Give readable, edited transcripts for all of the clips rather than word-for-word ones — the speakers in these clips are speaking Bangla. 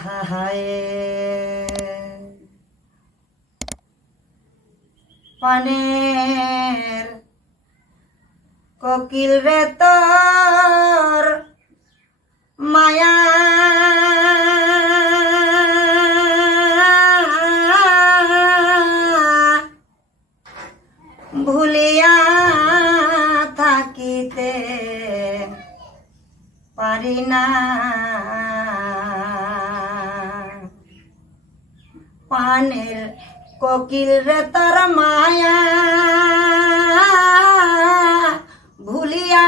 হায় পানের কোকিল রে তোর মায়া ভুলিয়া থাকিতে পারি না পানের কোকিল রে তোর মায়া ভুলিয়া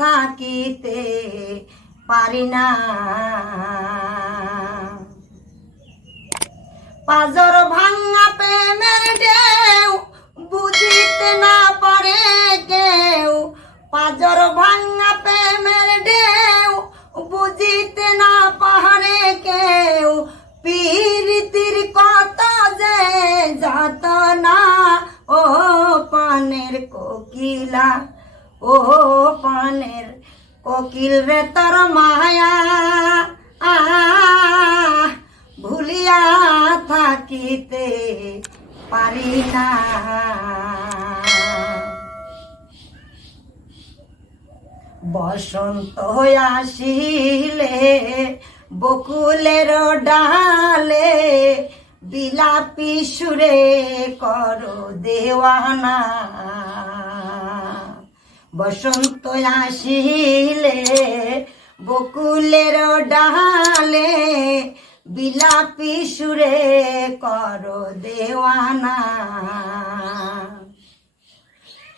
থাকিতে পারি না পাজর ভাঙা প্রেমের ঢেউ বুঝিতে না পারে কেউ পাজর ভাঙা প্রেমের ঢেউ বুঝিতে না পারে কেউ পীড়িতির কত যে যত না ও পানের কোকিলা ও পানের কোকিল রে তোর মায়া ভুলিয়া থাকিতে পারি না বসন্ত আসিলে বকুলের ডালে বিলাপি সুরে করো দেওয়ানা বসন্ত আসিলে বকুলের ডালে বিলাপি সুরে করো দেওয়ানা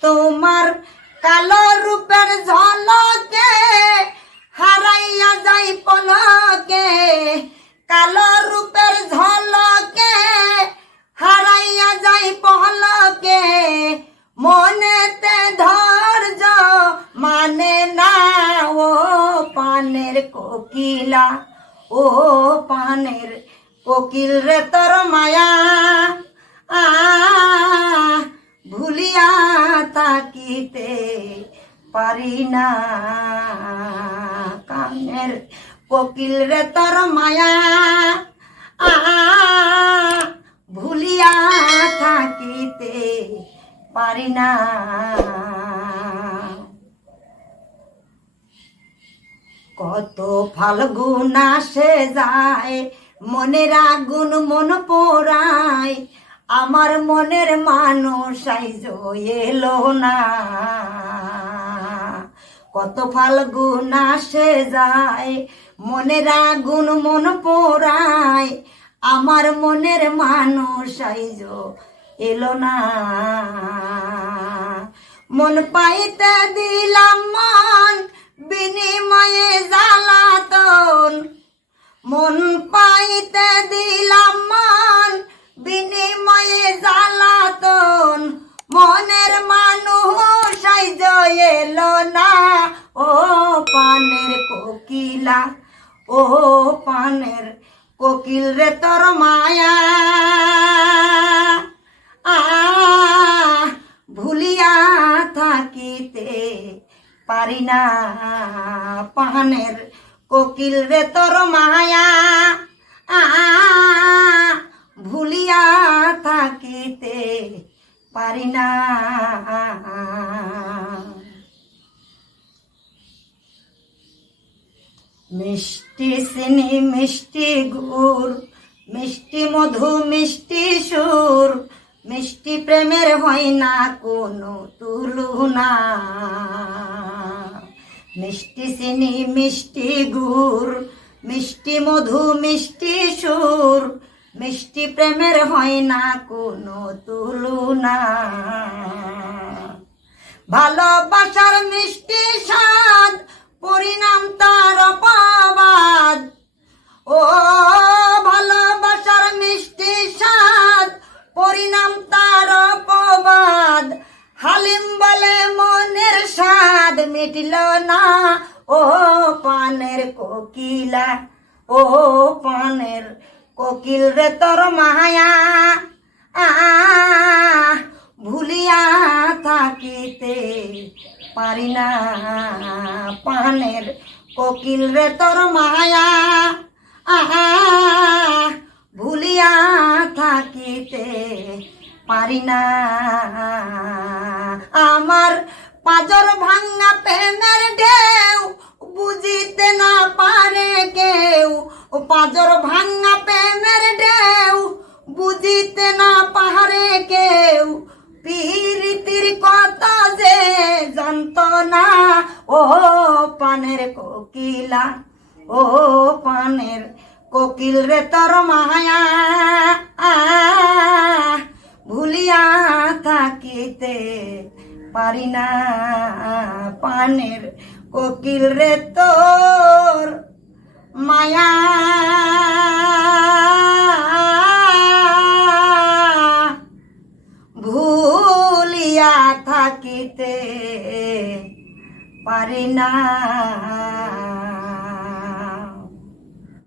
তোমার কালো রূপের ঝলকে হারাইয়া যাই পলকে কালো রূপের ঝলকে হারাইয়া যাই পলকে মনেতে ধৈর্য মানে না ও পানের কোকিলা ও পানের কোকিল রে তোর মায়া ভুলিয়া থাকিতে পারি না কানের কোকিল রে তোর মায়া ভুলিয়া থাকিতে পারি না কত ফাল্গুন আসে যায় মনের আগুন মন পোড়ায় আমার মনের মানুষ আইজ এলো না কত ফাল্গুন আসে যায় মনের আগুন মন পোড়ায় আমার মনের মানুষ আইজ এলো না মন পাইতে দিলাম মন বিনিময়ে জ্বালাতন মন পাইতে দিলাম মন বিনিময়ে জ্বালাতন মনের মানুষ আইজ এলো না ও পানের কোকিলা ও পানের কোকিল রে তোর মায়া ভুলিয়া থাকিতে পারি না পানের কোকিল রে তোর মায়া ভুলিয়া থাকিতে পারি না মিষ্টি চিনি মিষ্টি গুড় মিষ্টি মধু মিষ্টি সুর মিষ্টি প্রেমের হয় না কোনো তুলনা মিষ্টি চিনি মিষ্টি গুড় মিষ্টি মধু মিষ্টি সুর মিষ্টি প্রেমের হয় না কোনো তুলনা ভালোবাসার মিষ্টি স্বাদ পরিণাম তার অপবাদ ও ভালোবাসার মিষ্টি স্বাদ পরিণাম তার অপবাদ হালিম বলে মনের স্বাদ মিটল না ও পানের কোকিলা ও পানের কোকিল রে তোর মায়া ভুলিয়া থাকিতে পারি না পানের কোকিল রে তোর মায়া পারি না। আমার পাজর ভাঙা প্রেমের ঢেউ বুঝিতে না পারে কেউ, ও পাজর ভাঙা প্রেমের ঢেউ বুঝিতে না পারে কেউ, পীরিতির কত যে যন্ত্রণা। ও পানের কোকিলা, ও পানের কোকিল রে তোর মায়া ভুলিয়া থাকিতে পারি না। পানের কোকিল রে তোর মায়া ভুলিয়া থাকিতে পারি না।